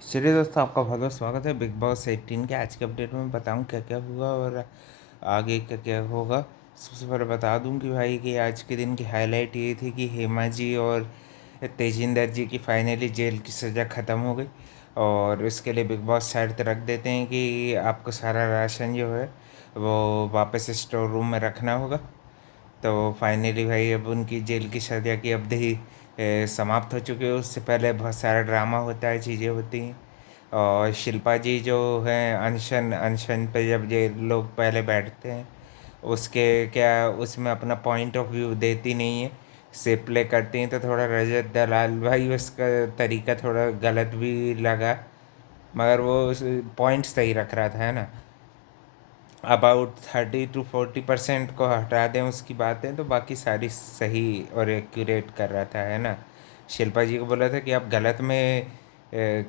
चलिए दोस्तों, आपका बहुत बहुत स्वागत है बिग बॉस 18 के आज के अपडेट में। बताऊं क्या क्या हुआ और आगे क्या क्या होगा। सबसे पहले बता दूं कि भाई कि आज के दिन की हाईलाइट ये थी कि हेमा जी और तेजिंदर जी की फाइनली जेल की सज़ा ख़त्म हो गई। और इसके लिए बिग बॉस साइड रख देते हैं कि आपको सारा राशन जो है वो वापस स्टोर रूम में रखना होगा। तो फाइनली भाई अब उनकी जेल की सज़ा की अवधि समाप्त हो चुकी है। उससे पहले बहुत सारा ड्रामा होता है, चीज़ें होती हैं। और शिल्पा जी जो हैं अनशन अनशन पे जब ये लोग पहले बैठते हैं, उसके क्या उसमें अपना पॉइंट ऑफ व्यू देती नहीं है, सेफ प्ले करती हैं। तो थोड़ा रजत दलाल भाई उसका तरीका थोड़ा गलत भी लगा, मगर वो पॉइंट सही रख रहा था, है ना। अबाउट 30 to 40% को हटा दें उसकी बातें, तो बाकी सारी सही और एक्यूरेट कर रहा था, है ना। शिल्पा जी को बोला था कि आप गलत में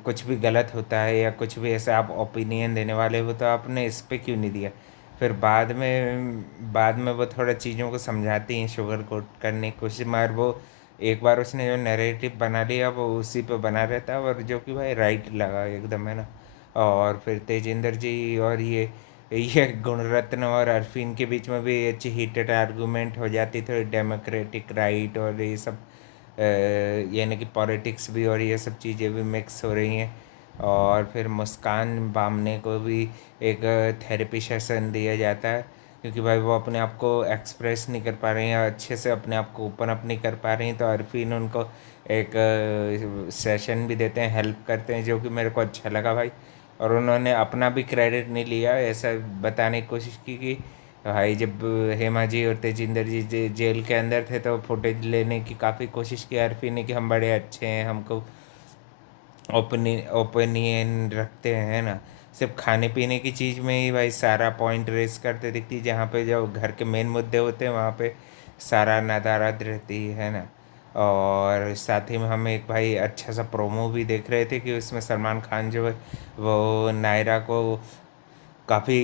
कुछ भी गलत होता है या कुछ भी ऐसा आप ओपिनियन देने वाले हो तो आपने इस पे क्यों नहीं दिया। फिर बाद में वो थोड़ा चीज़ों को समझाती हैं, शुगर कोट करने की कोशिश, मगर वो एक बार उसने जो नैरेटिव बना लिया वो उसी पे बना रहता है, और जो कि भाई राइट लगा एकदम, है ना। और फिर तेजिंदर जी और ये गुणरत्न और अरफीन के बीच में भी अच्छी हीटेड आर्गूमेंट हो जाती थी, डेमोक्रेटिक राइट और ये सब यानी कि पॉलिटिक्स भी और ये सब चीज़ें भी मिक्स हो रही हैं। और फिर मुस्कान बामने को भी एक थेरेपी सेशन दिया जाता है, क्योंकि भाई वो अपने आप को एक्सप्रेस नहीं कर पा रही हैं, अच्छे से अपने आप को ओपन अप नहीं कर पा रही हैं। तो अरफीन उनको एक सेशन भी देते हैं, हेल्प करते हैं, जो कि मेरे को अच्छा लगा भाई। और उन्होंने अपना भी क्रेडिट नहीं लिया, ऐसा बताने की कोशिश की कि भाई जब हेमा जी और तेजिंदर जी जेल के अंदर थे तो फुटेज लेने की काफ़ी कोशिश की आरपी ने कि हम बड़े अच्छे हैं, हमको ओपिनियन रखते हैं, है ना। सिर्फ खाने पीने की चीज़ में ही भाई सारा पॉइंट रेस करते दिखती, जहाँ पे जो घर के मेन मुद्दे होते हैं वहाँ पे सारा नदारद रहती है ना। और साथ ही में हम एक भाई अच्छा सा प्रोमो भी देख रहे थे कि उसमें सलमान खान जो है वो नायरा को काफ़ी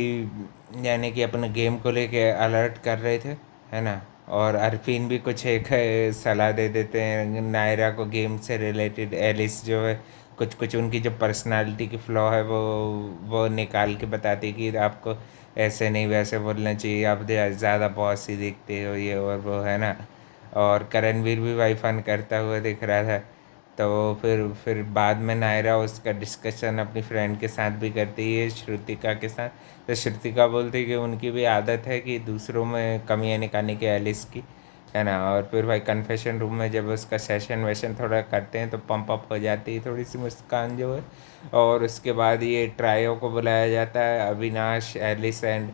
यानी कि अपने गेम को लेके अलर्ट कर रहे थे, है ना। और अरफीन भी कुछ एक सलाह दे देते हैं नायरा को गेम से रिलेटेड। एलिस जो है कुछ कुछ उनकी जो पर्सनालिटी की फ्लॉ है वो निकाल के बताती कि आपको ऐसे नहीं वैसे बोलना चाहिए, आप ज़्यादा बॉस ही दिखते हो, ये और वो, है ना। और करणवीर भी भाई फन करता हुआ दिख रहा था। तो फिर बाद में नायरा उसका डिस्कशन अपनी फ्रेंड के साथ भी करती है, श्रुतिका के साथ। तो श्रुतिका बोलती है कि उनकी भी आदत है कि दूसरों में कमियां निकालने की, एलिस की, है ना। और फिर भाई कन्फेशन रूम में जब उसका सेशन वेशन थोड़ा करते हैं तो पंप अप हो जाती है थोड़ी सी मुस्कान जो है। और उसके बाद ये ट्रायो को बुलाया जाता है, अविनाश, एलिस एंड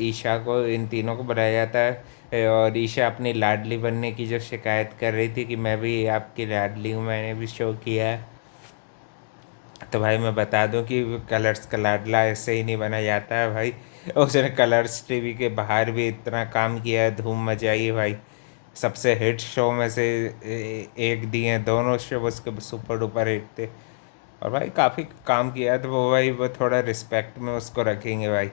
ईशा को, इन तीनों को बुलाया जाता है। और ईशा अपनी लाडली बनने की जो शिकायत कर रही थी कि मैं भी आपकी लाडली हूँ, मैंने भी शो किया है। तो भाई मैं बता दूं कि कलर्स का लाडला ऐसे ही नहीं बना जाता है भाई। उसने कलर्स टीवी के बाहर भी इतना काम किया है, धूम मचाई है भाई। सबसे हिट शो में से एक दिए, दोनों शो उसके सुपर डुपर हिट थे। और भाई काफ़ी काम किया है, तो वो भाई वो थोड़ा रिस्पेक्ट में उसको रखेंगे भाई।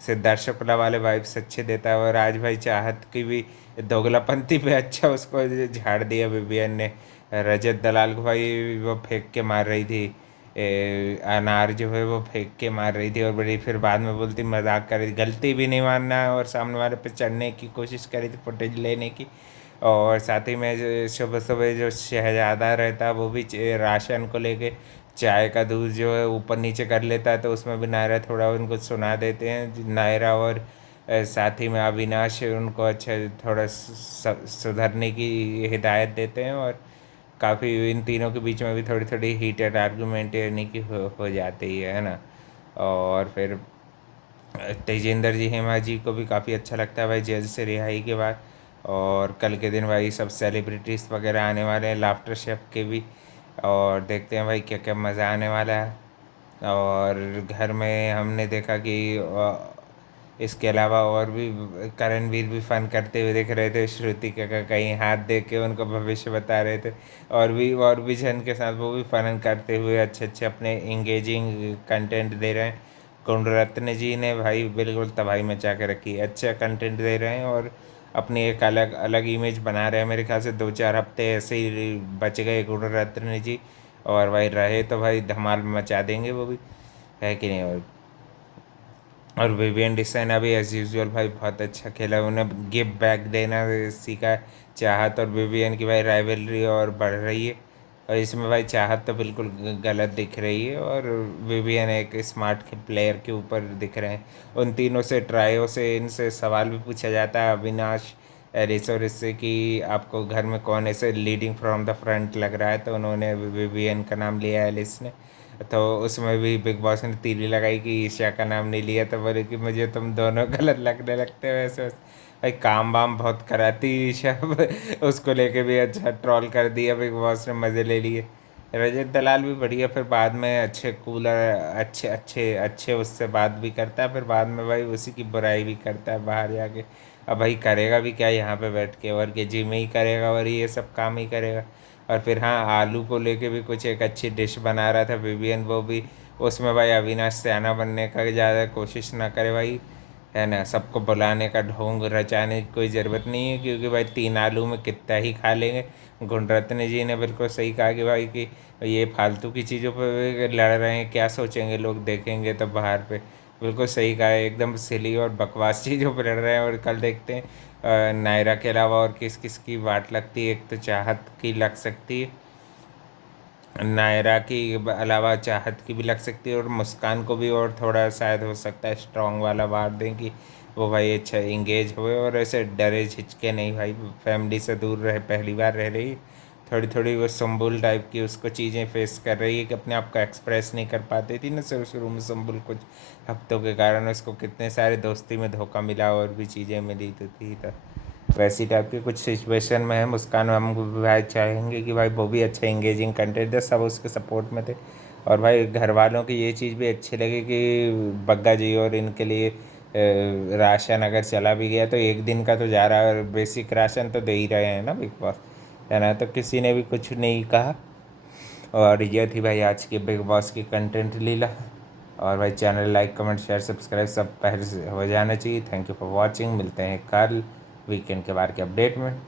सिद्धार्थ शुक्ला वाले वाइब्स अच्छे देता है। और आज भाई चाहत की भी दोगलापंथी पे अच्छा उसको झाड़ दिया विवियन ने। रजत दलाल को भाई वो फेंक के मार रही थी, अनार जो है वो फेंक के मार रही थी, और बड़ी फिर बाद में बोलती मजाक कर रही थी, गलती भी नहीं मानना है, और सामने वाले पे चढ़ने की कोशिश करी थी फुटेज लेने की। और साथ ही में सुबह सुबह जो शहजादा रहता है वो भी राशन को लेके चाय का दूध जो है ऊपर नीचे कर लेता है, तो उसमें भी नायरा थोड़ा उनको सुना देते हैं, नायरा और साथ ही में अविनाश उनको अच्छा थोड़ा सुधरने की हिदायत देते हैं। और काफ़ी इन तीनों के बीच में भी थोड़ी थोड़ी हीटेड आर्गूमेंट यानी कि हो जाती है ना। और फिर तेजेंद्र जी, हेमा जी को भी काफ़ी अच्छा लगता है भाई जेल से रिहाई के बाद। और कल के दिन भाई सब सेलिब्रिटीज़ वगैरह आने वाले हैं, लाफ्टर शेफ के भी। और देखते हैं भाई क्या क्या मज़ा आने वाला है। और घर में हमने देखा कि इसके अलावा और भी करणवीर भी फन करते हुए दिख रहे थे, श्रुतिका का कहीं हाथ दे के उनको भविष्य बता रहे थे। और भी जन के साथ वो भी फन करते हुए अच्छे अच्छे अपने इंगेजिंग कंटेंट दे रहे हैं। गुणरत्न जी ने भाई बिल्कुल तबाही मचा के रखी है, अच्छा कंटेंट दे रहे हैं और अपनी एक अलग अलग इमेज बना रहे हैं। मेरे ख्याल से 2-4 हफ्ते ऐसे ही बच गए गुणरत्न जी, और भाई रहे तो भाई धमाल मचा देंगे वो भी, है कि नहीं। और विवियन डिसाइन अभी एज यूजुअल भाई बहुत अच्छा खेला, उन्हें गिव बैक देना सीखा। चाहत और विवियन की भाई राइवलरी और बढ़ रही है, और इसमें भाई चाहत तो बिल्कुल गलत दिख रही है, और विवियन एक स्मार्ट प्लेयर के ऊपर दिख रहे हैं। उन तीनों से ट्रायो से इनसे सवाल भी पूछा जाता है, अविनाश, एरिस और इससे, कि आपको घर में कौन ऐसे लीडिंग फ्रॉम द फ्रंट लग रहा है, तो उन्होंने विवियन का नाम लिया एलिस ने। तो उसमें भी बिग बॉस ने तीली लगाई कि ईशा का नाम नहीं लिया, तो बोले कि मुझे तुम दोनों गलत लगने लगते हो ऐसे वैसे। भाई काम वाम बहुत कराती ईशा उसको लेके भी अच्छा ट्रोल कर दिया बिग बॉस ने, मज़े ले लिए। रजत दलाल भी बढ़िया, फिर बाद में अच्छे कूलर, अच्छे अच्छे अच्छे उससे बात भी करता है, फिर बाद में भाई उसी की बुराई भी करता है बाहर जाके। अब भाई करेगा भी क्या यहाँ पे बैठ के, और के जिम ही करेगा और ये सब काम ही करेगा। और फिर हाँ, आलू को लेके भी कुछ एक अच्छी डिश बना रहा था विवियन, वो भी उसमें भाई अविनाश सयाना बनने का ज़्यादा कोशिश ना करे भाई, है ना। सबको बुलाने का ढोंग रचाने की कोई ज़रूरत नहीं है, क्योंकि भाई 3 आलू में कितना ही खा लेंगे। गुणरत्न जी ने बिल्कुल सही कहा कि भाई कि ये फालतू की चीज़ों पर लड़ रहे हैं, क्या सोचेंगे लोग, देखेंगे तो बाहर पे। बिल्कुल सही कहा है, एकदम सिली और बकवास चीज़ों पर लड़ रहे हैं। और कल देखते हैं नायरा के अलावा और किस किस की वाट लगती है। एक तो चाहत की लग सकती है, नायरा की अलावा चाहत की भी लग सकती है, और मुस्कान को भी और थोड़ा शायद हो सकता है स्ट्रॉन्ग वाला वार दें कि वो भाई अच्छा इंगेज हुए और ऐसे डरे झिझके नहीं भाई, फैमिली से दूर रहे, पहली बार रह रही। थोड़ी थोड़ी वो संबुल टाइप की उसको चीज़ें फेस कर रही है कि अपने आप को एक्सप्रेस नहीं कर पाती थी ना शुरू शुरू में संबुल, कुछ हफ्तों के कारण उसको कितने सारे दोस्ती में धोखा मिला और भी चीज़ें मिली तो थी, तो वैसी टाइप की कुछ सिचुएशन में है मुस्कान। हम भाई चाहेंगे कि भाई वो भी अच्छा इंगेजिंग कंटेंट दे, सब उसके सपोर्ट में थे। और भाई घर वालों की ये चीज़ भी अच्छी लगी कि बग्गा जी और इनके लिए राशन अगर चला भी गया तो 1 दिन का तो जा रहा है, और बेसिक राशन तो दे ही रहे हैं ना बिग बॉस, है ना। तो किसी ने भी कुछ नहीं कहा। और ये थी भाई आज की बिग बॉस की कंटेंट लीला। और भाई channel like comment share subscribe सब पहले से हो जाना चाहिए। थैंक यू फॉर वॉचिंग, मिलते हैं कल वीकेंड के बारे के अपडेट में।